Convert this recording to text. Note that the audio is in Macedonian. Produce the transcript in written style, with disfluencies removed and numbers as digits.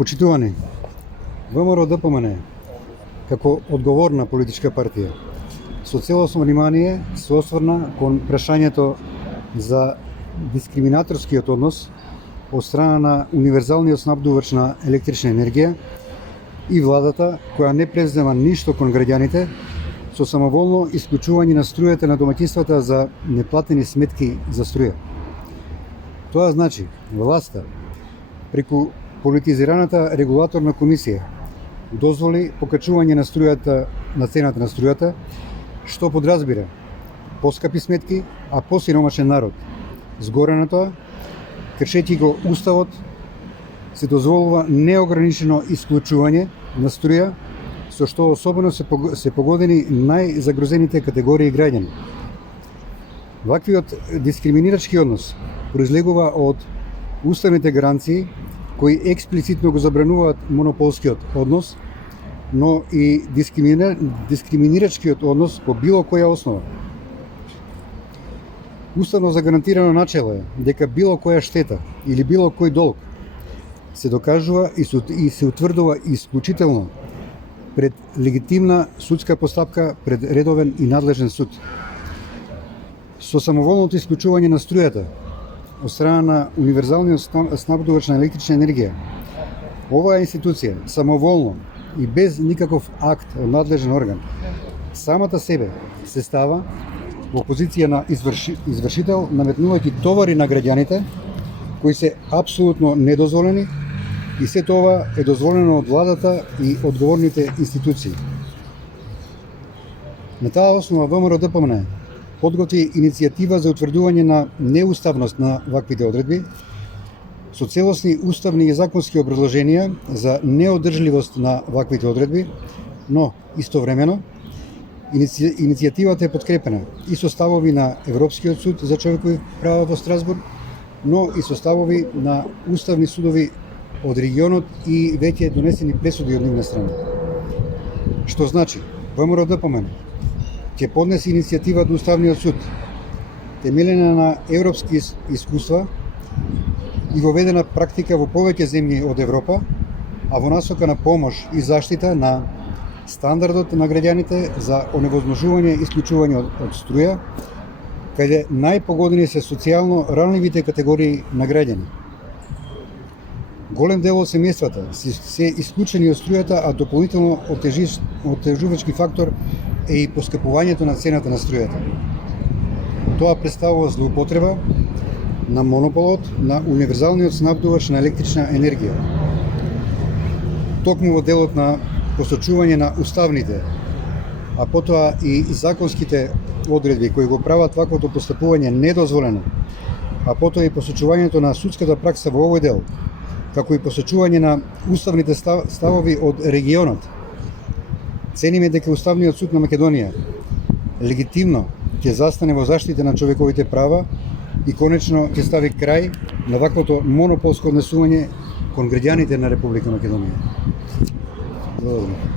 Почитувани, ВМРО ДПМН како одговорна политичка партија со целосно внимание се осврна кон прашањето за дискриминаторскиот однос од страна на универзалниот снабдувач на електрична енергија и владата која не презема ништо кон граѓаните со самоволно исклучување на струјата на домаќинствата за неплатени сметки за струја. Тоа значи власта преку политизираната регулаторна комисија дозволи покачување на струјата, на цената на струјата, што подразбира поскапи сметки, а посиромашен народ. Згоре на тоа, кршејќи го уставот, се дозволува неограничено исклучување на струја, со што особено се погодени најзагрозените категории граѓани. Ваквиот дискриминирачки однос произлегува од уставните гаранции кои експлицитно го забрануваат монополскиот однос, но и дискриминирачкиот однос по било која основа. Уставно загарантирано начело е дека било која штета или било кој долг се докажува и се утврдува исклучително пред легитимна судска постапка пред редовен и надлежен суд. Со самоволното исклучување на струјата од страна на универзалниот снабдувач на електрична енергија, оваа институција самоволно и без никаков акт од надлежен орган самата себе се става во позиција на извршител, наметнувајќи товари на граѓаните кои се апсолутно недозволени, и се тоа е дозволено од владата и одговорните институции. На таа основа ВМРО ДПМН подготви иницијатива за утврдување на неуставност на ваквите одредби со целосни уставни и законски образложенија за неодржливост на ваквите одредби, но истовремено иницијативата е подкрепена и со ставови на Европскиот суд за човекови права во Страсбург, но и со ставови на уставни судови од регионот и веќе донесени пресуди од нивна страна. Што значи, ВМРО ДПМН ќе поднесе иницијатива до Уставниот суд, темелена на европски искуства и воведена практика во повеќе земји од Европа, а во насока на помош и заштита на стандардот на граѓаните за оневозможување и исклучување од струја, каде најпогодени се социјално ранливите категории на граѓани. Голем дел од семејствата се исклучени од струјата, а дополнително оттежувачки фактор е и поскапувањето на цената на струјата. Тоа представува злоупотреба на монополот на универзалниот снабдувач на електрична енергија. Токму во делот на посочување на уставните, а потоа и законските одредби кои го прават ваквото постапување недозволено, а потоа и посочувањето на судската пракса во овој дел, како и посочување на уставните ставови од регионот, цениме дека Уставниот суд на Македонија легитимно ќе застане во заштита на човековите права и конечно ќе стави крај на ваквото монополско однесување кон граѓаните на Република Македонија. Благодарам.